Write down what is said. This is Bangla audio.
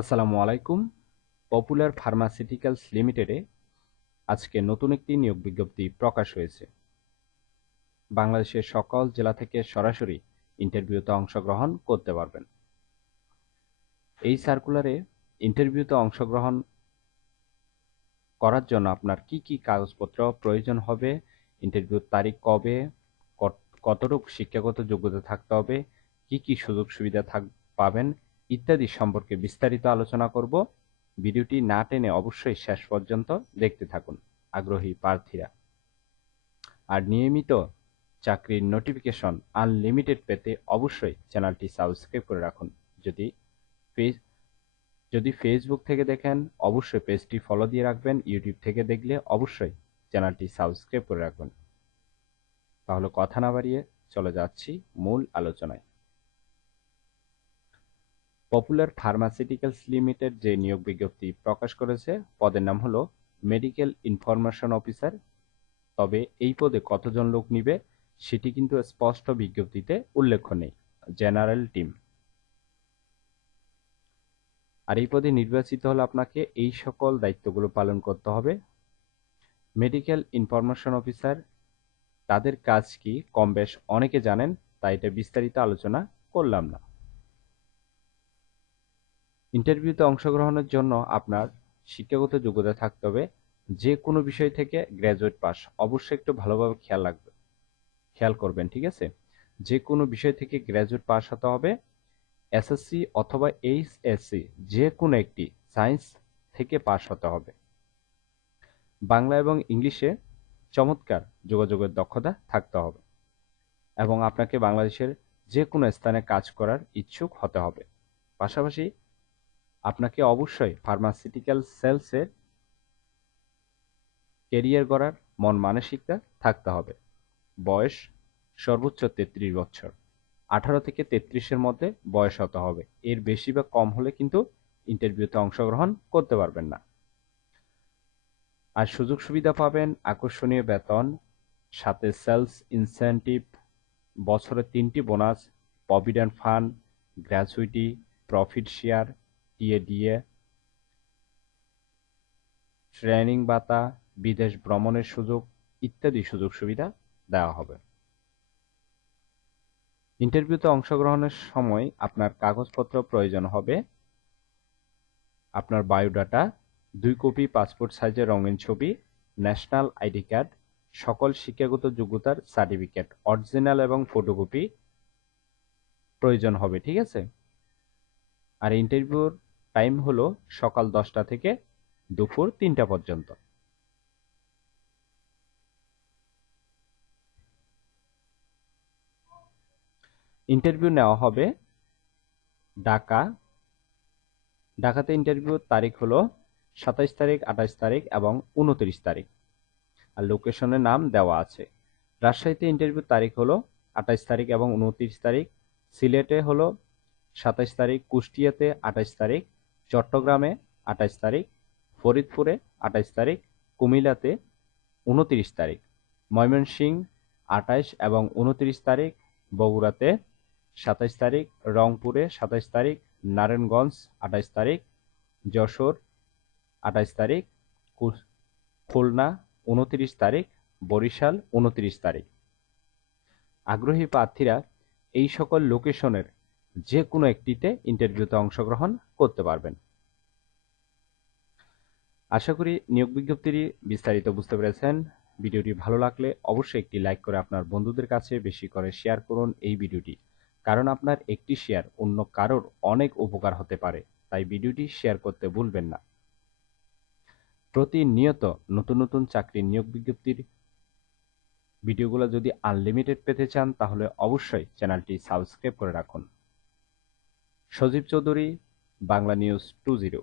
আসসালামু আলাইকুম। পপুলার ফার্মাসিউটিক্যালস লিমিটেডে আজকে নতুন একটি নিয়োগ বিজ্ঞপ্তি প্রকাশ হয়েছে। বাংলাদেশের সকল জেলা থেকে সরাসরি ইন্টারভিউতে অংশগ্রহণ করতে পারবেন। এই সার্কুলারে ইন্টারভিউতে অংশগ্রহণ করার জন্য আপনার কি কি কাগজপত্র প্রয়োজন হবে, ইন্টারভিউর তারিখ কবে, কতটুকু শিক্ষাগত যোগ্যতা থাকতে হবে, কি কি সুযোগ সুবিধা পাবেন ইত্যাদি সম্পর্কে বিস্তারিত আলোচনা করব। ভিডিওটি না টেনে অবশ্যই শেষ পর্যন্ত দেখতে থাকুন আগ্রহী প্রার্থীরা। আর নিয়মিত চাকরির নোটিফিকেশন আনলিমিটেড পেতে অবশ্যই চ্যানেলটি সাবস্ক্রাইব করে রাখুন। যদি ফেসবুক থেকে দেখেন অবশ্যই পেজটি ফলো দিয়ে রাখবেন, ইউটিউব থেকে দেখলে অবশ্যই চ্যানেলটি সাবস্ক্রাইব করে রাখবেন। তাহলে কথা না বাড়িয়ে চলে যাচ্ছি মূল আলোচনায়। পপুলার ফার্মাসিউটিক্যালস লিমিটেড যে নিয়োগ বিজ্ঞপ্তি প্রকাশ করেছে, পদের নাম হলো মেডিকেল ইনফরমেশন অফিসার। তবে এই পদে কতজন লোক নিবে সেটি কিন্তু স্পষ্ট বিজ্ঞপ্তিতে উল্লেখ নেই। General team. আর এই পদে নির্বাচিত হলে আপনাকে এই সকল দায়িত্বগুলো পালন করতে হবে। মেডিকেল ইনফরমেশন অফিসার, তাদের কাজ কি কম বেশ অনেকে জানেন, তাই এটা বিস্তারিত আলোচনা করলাম না। ইন্টারভিউতে অংশগ্রহণের জন্য আপনার শিক্ষাগত যোগ্যতা থাকতে হবে যে কোনো বিষয় থেকে গ্র্যাজুয়েট পাস। অবশ্যই একটু ভালোভাবে খেয়াল করবেন, ঠিক আছে? যে কোনো বিষয় থেকে গ্র্যাজুয়েট পাস হতে হবে। এসএসসি অথবা এইচএসসি যে কোনো একটি সায়েন্স থেকে পাস হতে হবে। বাংলা এবং ইংলিশে চমৎকার যোগাযোগের দক্ষতা থাকতে হবে এবং আপনাকে বাংলাদেশের যে কোনো স্থানে কাজ করার ইচ্ছুক হতে হবে। পাশাপাশি আপনাকে অবশ্যই ফার্মাসিউটিক্যাল সেলসের ক্যারিয়ার গড়ার মন মানসিকতা থাকতে হবে। বয়স সর্বোচ্চ 33 বছর, 18 থেকে 33-এর মধ্যে বয়স হতে হবে। এর বেশি বা কম হলে কিন্তু ইন্টারভিউতে অংশগ্রহণ করতে পারবেন না। আর সুযোগ সুবিধা পাবেন আকর্ষণীয় বেতন, সাথে সেলস ইনসেনটিভ, বছরে 3টি bonus, provident fund, gratuity, profit share, TA DA, training ভাতা, বিদেশ ভ্রমণের সুযোগ ইত্যাদি সুযোগ সুবিধা দেওয়া হবে। ইন্টারভিউতে অংশগ্রহণের সময় আপনার কাগজপত্র প্রয়োজন হবে আপনার বায়োডাটা, 2 কপি পাসপোর্ট সাইজের রঙিন ছবি, ন্যাশনাল আইডি কার্ড, সকল শিক্ষাগত যোগ্যতার সার্টিফিকেট অরিজিনাল এবং ফটোকপি প্রয়োজন হবে, ঠিক আছে? আর ইন্টারভিউর টাইম হলো সকাল 10টা থেকে দুপুর 3টা পর্যন্ত। ইন্টারভিউ নেওয়া হবে ঢাকাতে। ইন্টারভিউর তারিখ হলো 27 তারিখ, 28 তারিখ এবং 29 তারিখ। আর লোকেশনের নাম দেওয়া আছে। রাজশাহীতে ইন্টারভিউর তারিখ হলো 28 তারিখ এবং 29 তারিখ। সিলেটে হলো 27 তারিখ, কুষ্টিয়াতে 28 তারিখ, চট্টগ্রামে 28 তারিখ, ফরিদপুরে 28 তারিখ, কুমিল্লাতে 29 তারিখ, ময়মনসিংহ 28 এবং 29 তারিখ, বগুড়াতে 27 তারিখ, রংপুরে 27 তারিখ, নারায়ণগঞ্জ 28 তারিখ, যশোর 28 তারিখ, খুলনা 29 তারিখ, বরিশাল 29 তারিখ। আগ্রহী প্রার্থীরা এই সকল লোকেশনের যে কোনো একটিতে ইন্টারভিউতে অংশগ্রহণ করতে পারবেন। আশা করি নিয়োগ বিজ্ঞপ্তিটি বিস্তারিত বুঝতে পেরেছেন। ভিডিওটি ভালো লাগলে অবশ্যই একটি লাইক করে আপনার বন্ধুদের কাছে বেশি করে শেয়ার করুন এই ভিডিওটি, কারণ আপনার একটি শেয়ার অন্য কারোর অনেক উপকার হতে পারে। তাই ভিডিওটি শেয়ার করতে ভুলবেন না। প্রতিনিয়ত নতুন নতুন চাকরির নিয়োগ বিজ্ঞপ্তির ভিডিওগুলো যদি আনলিমিটেড পেতে চান তাহলে অবশ্যই চ্যানেলটি সাবস্ক্রাইব করে রাখুন। সজীব চৌধুরী, বাংলা নিউজ 20।